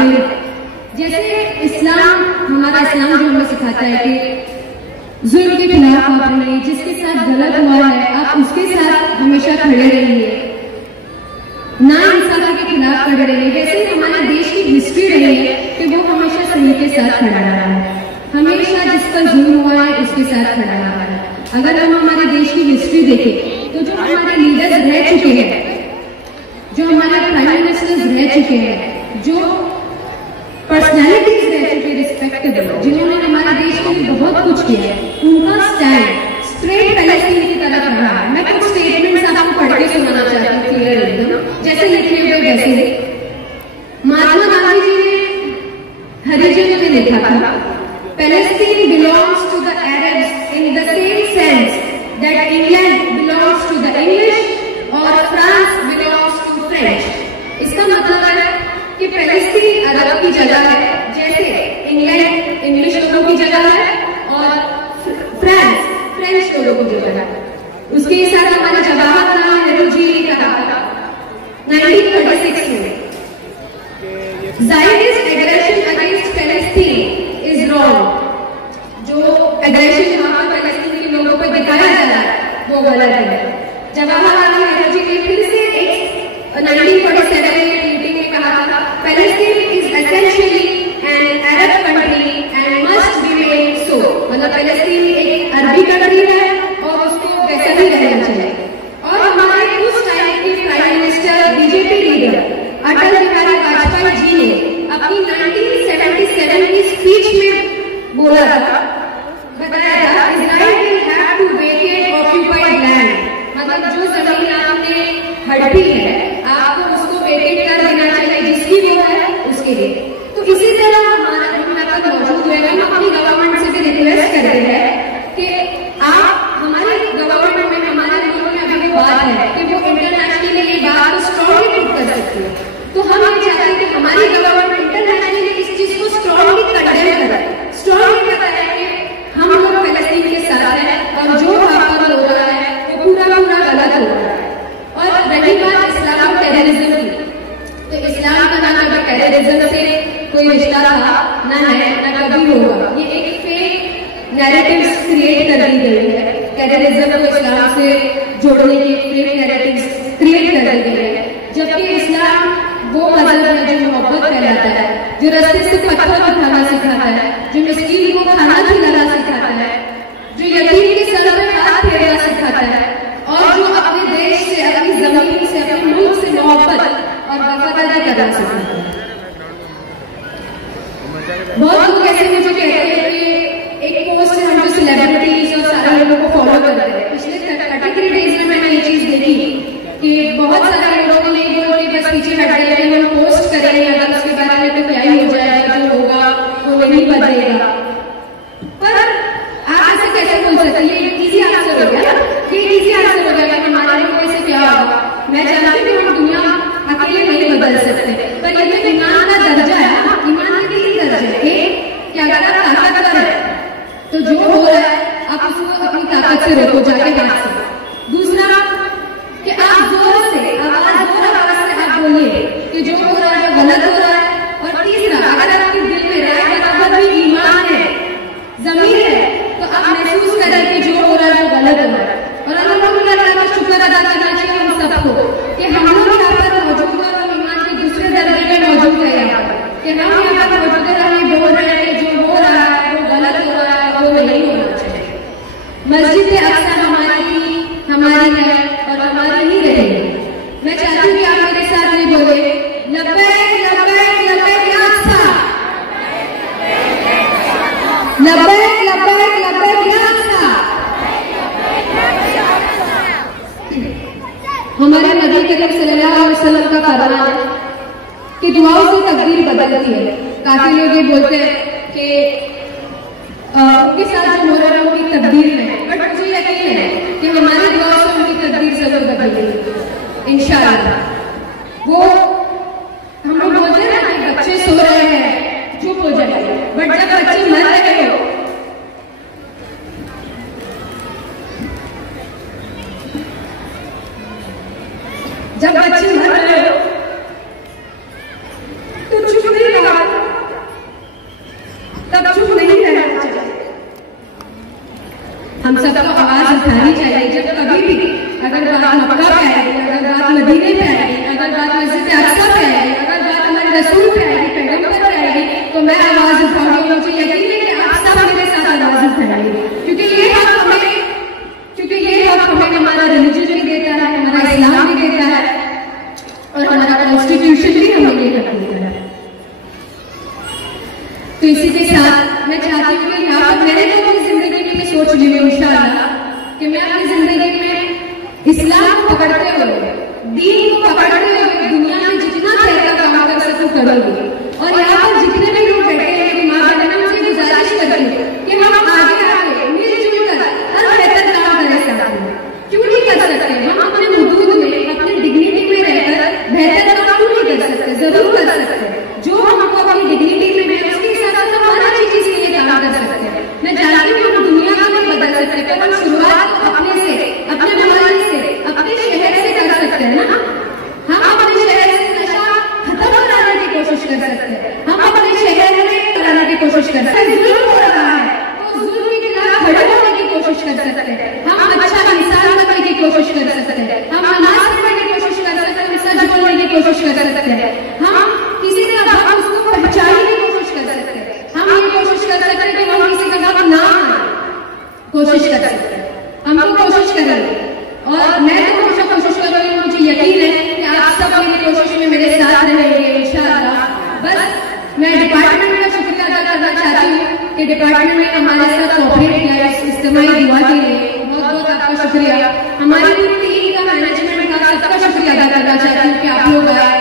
काबिल है। जैसे इस्लाम, हमारा इस्लाम जो हमें सिखाता है कि जुल्म के खिलाफ आप रहिए, जिसके साथ गलत हुआ है आप उसके साथ हमेशा खड़े रहिए, ना इंसाफी के खिलाफ खड़े रहिए। वैसे हमारे देश की हिस्ट्री रही है कि वो हमेशा सही के साथ खड़ा रहा है, हमेशा जिस पर जुल्म हुआ है उसके साथ खड़ा रहा है। अगर हम हमारे देश की हिस्ट्री देखें तो जो हमारे लीडर्स रह चुके हैं, जो हमारे प्राइम मिनिस्टर्स रह चुके हैं, जो पर्सनैलिटीज रह चुके रिस्पेक्टेबल, जिन्होंने हमारे देश के लिए बहुत कुछ किया है, उनका स्टैंड स्ट्रेट पैलेस्टीन की तरफ रहा है। मैं कुछ स्टेटमेंट्स आपको पढ़ के सुनाना चाहती हूँ, क्लियर एकदम, जैसे लिखे हुए वैसे ही। महात्मा गांधी जी ने हरिजन में लिखा था, Palestine belongs to the Arabs in the same sense that England belongs to the English और फ्रांस बिलोंग्स टू फ्रेंच। इसका मतलब है कि पैलेस्टीन अरब की जगह है, जैसे इंग्लैंड इंग्लिश लोगों की जगह है और फ्रांस फ्रेंच लोगों की जगह है। उसके साथ हमारे जवाहरलाल नेहरू जी ने कहा था 1936 में, Zionist aggression against Palestine is wrong। जो एग्रेशन यहाँ पर पैलेस्टीन के लोगों पर दिखाया जा रहा है वो गलत है। जवाहरलाल नेहरू जी ने फिर से एक 1947 में मीटिंग में कहा था, Palestine is essentially an Arab country and must remain सो। मतलब पैलेस्टीन एक अरबी कंट्री है और उसको वैसा ही रहना चाहिए। और हमारे उस टाइम के prime minister BJP leader Atal Bihari Vajpayee ji ने अपनी 1977 की स्पीच में बोला था, बताया था, Israel will have to vacate occupied land. मतलब जो जमीन आपने हड़पी है आपको उसको वेकेट कर देना चाहिए, जिसकी वो है उसके लिए। तो इसी तरह हमारा यहाँ पर मौजूद है, हम अपनी गवर्नमेंट से भी रिक्वेस्ट करते हैं कि आप हमारे गवर्नमेंट में, हमारे मुल्क में अभी बात है कि वो इंटरनेशनली ये बात को स्ट्रॉन्गली पुट कर सकती है। तो हम ये चाहते हैं कि हमारी गवर्नमेंट इंटरनेशनली इस चीज को स्ट्रॉन्गली कंडेम करे, स्ट्रॉन्गली बताए कि हम लोग पैलेस्टीन के साथ हैं और जो वहां पर हो रहा है वो पूरा गलत हो रहा है। और रही बात इस्लाम टेररिज्म की, तो इस्लाम का ना कभी टेररिज्म से कोई रिश्ता था, ना है, ना कभी होगा। ये एक फेक नैरेटिव्स क्रिएट कर दी गई है, टेररिज्म को इस्लाम से जोड़ने की फेक नैरेटिव्स क्रिएट कर दी गई है। जबकि इस्लाम वो मजहब है जो मोहब्बत फैलाता है, जो रास्ते से पत्थर उठाना सिखाता है, जो मिस्कीन को खाना खिलाना सिखाता है, जो यतीम के सर पर हाथ फेरना सिखाता है और जो अपने देश से, अपनी जमीन से, अपने मुल्क से मोहब्बत और वफादारी करना सिखाता है। बहुत लोग ऐसे मुझे कहते हैं कि एक पोस्ट से हम जो सेलिब्रिटीज और सारे लोगों को फॉलो कर रहे हैं, पिछले 33 डेज में मैंने ये चीज देखी कि बहुत सारे लोगों ने बोल के बस पीछे हट गए कि हम पोस्ट करेंगे, अगर उसके बारे में तो क्या ही हो जाएगा, जो होगा वो नहीं बदलेगा। पर आप ऐसे कैसे बोल सकते हैं? ये इजी आंसर हो गया, ये इजी आंसर हो गया कि हमारे लोगों से क्या होगा। मैं जानती हूँ हम दुनिया अकेले नहीं बदल सकते, पर ये जो ईमान का दर्जा है, ईमान के तीन दर्जे हैं। कि अगर आप ताकतवर है तो जो हो रहा है आप उसको अपनी ताकत से रोको, जाके हाथ से। दूसरा कि आप जोर से आवाज से आप बोलिए कि जो हो रहा है वो गलत हो रहा है। और तीसरा, अगर आपके दिल में राय बराबर भी ईमान है, जमीन है, तो आप महसूस करें कि जो हो रहा है वो गलत हो रहा है। और अल्लाह का शुक्र अदा करना चाहिए हम सबको कि हम लोग यहाँ पर मौजूद है और ईमान के दूसरे दर्जे में मौजूद है, यहाँ पर कि हम यहाँ पर मौजूद है, हम बोल रहे हैं कि जो हो रहा है वो गलत हो रहा है, वो नहीं होना चाहिए। मस्जिद अक्सा हमारी है और हमारी ही रहेगी। मैं चाहती हूँ कि आप मेरे साथ ये बोले, लब्बैक लब्बैक लब्बैक या अक्सा, लब्बैक लब्बैक लब्बैक या अक्सा। हमारे नबी करीम सल्लल्लाहु अलैहि वसल्लम का फरमान है कि दुआओं से तकदीर बदलती है। काफी लोग ये बोलते हैं कि उनके साथ जो हो रहा है उनकी तकदीर में, बट मुझे यकीन है कि हमारी दुआ से उनकी तकदीर जरूर बदलेगी इंशाअल्लाह। वो हम लोग बोलते हैं ना कि बच्चे सो रहे हैं चुप हो जाएंगे, बट जब बच्चे मर रहे हो तो चुप नहीं रहा तब चुप नहीं रहना चाहिए। हम सबको आवाज उठानी चाहिए जब कभी भी अगर बात मक्का पे आएगी, अगर बात मदीने पे आएगी, अगर बात मस्जिद अक्सा पे आएगी, अगर बात हमारे रसूल पे आएगी, पैगंबर पे आएगी, तो मैं आवाज उठाऊंगी। मुझे यकीन है कि आप सब मेरे साथ आवाज उठाएंगे, क्योंकि ये हक हमें हमारा रिलीजन भी देता है, हमारा इस्लाम भी देता है और हमारा कॉन्स्टिट्यूशन भी हमें ये हक देता है। तो इसी के साथ मैं चाहती हूँ कि यहाँ पर मैंने तो अपनी जिंदगी में सोच ली है इंशाअल्लाह कि मैं अपनी जिंदगी में इस्लाम को पकड़ते हुए, दीन को पकड़ते हुए दुनिया में जितना तरीका काम कर सकूं करूंगी। और यहाँ पर जितने भी लोग बैठे हैं मेरी माँ बहन, मैं उनसे गुजारिश करती हूँ कि हम आगे आके मिलजुल कर हर बेहतर काम करें साथ में। क्यों नहीं कर सकते? हम अपने हुदूद में, अपने डिग्निटी में रहकर बेहतर काम क्यों नहीं कर सकते? जरूर कर सकते हैं। जो हमको अपनी डिग्निटी में है उसके हिसाब से हम हर अच्छी चीज के लिए काम कर सकते हैं। मैं जानती हूँ हम दुनिया को नहीं बदल सकते, पर हम शुरुआत अपने से, अपने मोहल्ले से, अपने शहर से कर सकते हैं ना। हम अपने शहर से नशा खत्म कराने की कोशिश कर सकते हैं, हम अपने शहर में कराने की कोशिश कर सकते हैं। जुल्म हो रहा है तो जुल्म के खिलाफ खड़े होने की कोशिश कर सकते हैं, हम अच्छा इंसान बनने की कोशिश कर सकते हैं, हम नमाज पढ़ने की कोशिश कर सकते हैं, सच बोलने की कोशिश कर सकते हैं, हम किसी का हक उसको पहचानने की कोशिश कर सकते हैं, हम ये कोशिश कर सकते हैं कि हम किसी का हक ना कोशिश कर सकते हैं। हम तो कोशिश करेंगे और मैं तो हमेशा कोशिश कर रही हूँ। मुझे यकीन है कि आप सब मेरी कोशिश में मेरे साथ रहेंगे इंशाअल्लाह। बस मैं डिपार्टमेंट का शुक्रिया अदा करना चाहती हूँ कि डिपार्टमेंट ने हमारे साथ कोऑपरेट किया इस इज्तिमाई दुआ के लिए। बहुत बहुत आपका शुक्रिया। हमारी पूरी टीम का, मैनेजमेंट का, सबका शुक्रिया अदा करना चाहती हूँ कि आप लोग आए,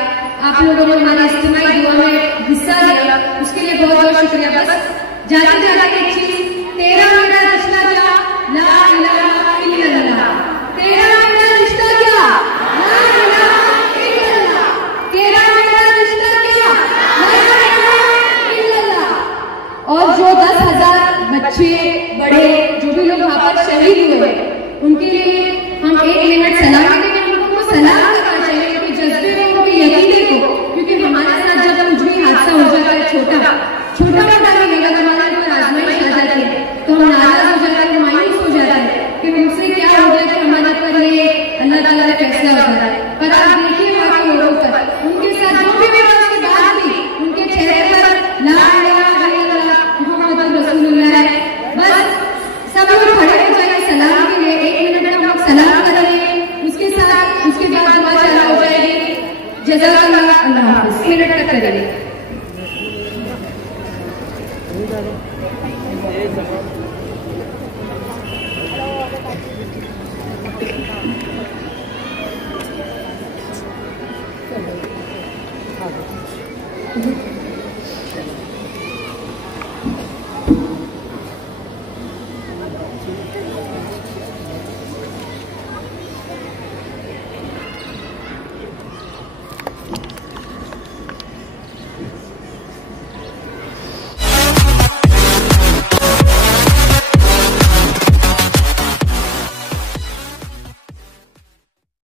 आप लोगों ने हमारी इज्तिमाई दुआ में हिस्सा लिया, उसके लिए बहुत बहुत शुक्रिया। बस जाते जाते एक चीज, तेरा मेरा रिश्ता क्या? ला इलाहा इल्लल्लाह। तेरा मेरा रिश्ता क्या? ला इलाहा इल्लल्लाह। तेरा मेरा रिश्ता क्या? ला इलाहा इल्लल्लाह। और जो 10,000 बच्चे, बड़े, जो भी लोग वहां पर शहीद हुए, उनके लिए हम 1 मिनट सलाम देंगे। हमको सलाम करना चाहिए, उनके जज्बे को, उनके यकीन को, क्योंकि हमारे साथ जब कुछ भी हादसा हो जाता है, छोटा मोटा नहीं, अगर हमारे ऊपर आजमाइश आ जाती है तो हम नाराज हो जाते हैं, मायूस हो जाते हैं कि हमसे क्या हो गया कि हमारे पर ये अल्लाह ताला का फैसला हो रहा है। पर आप देखिए वहां के लोगों पर, उनके साथ जो भी उसके बाद भी उनके चेहरे पर ला इलाहा इल्लल्लाह मुहम्मद रसूलुल्लाह है। बस सब लोग खड़े हो जाए सलाम के लिए। 1 मिनट हम लोग सलाम करेंगे, उसके साथ उसके बाद दुआ चालू हो जाएगी। जज़ाकल्लाह, अल्लाह हाफ़िज़। 1 मिनट तक करेंगे। Mm-hmm.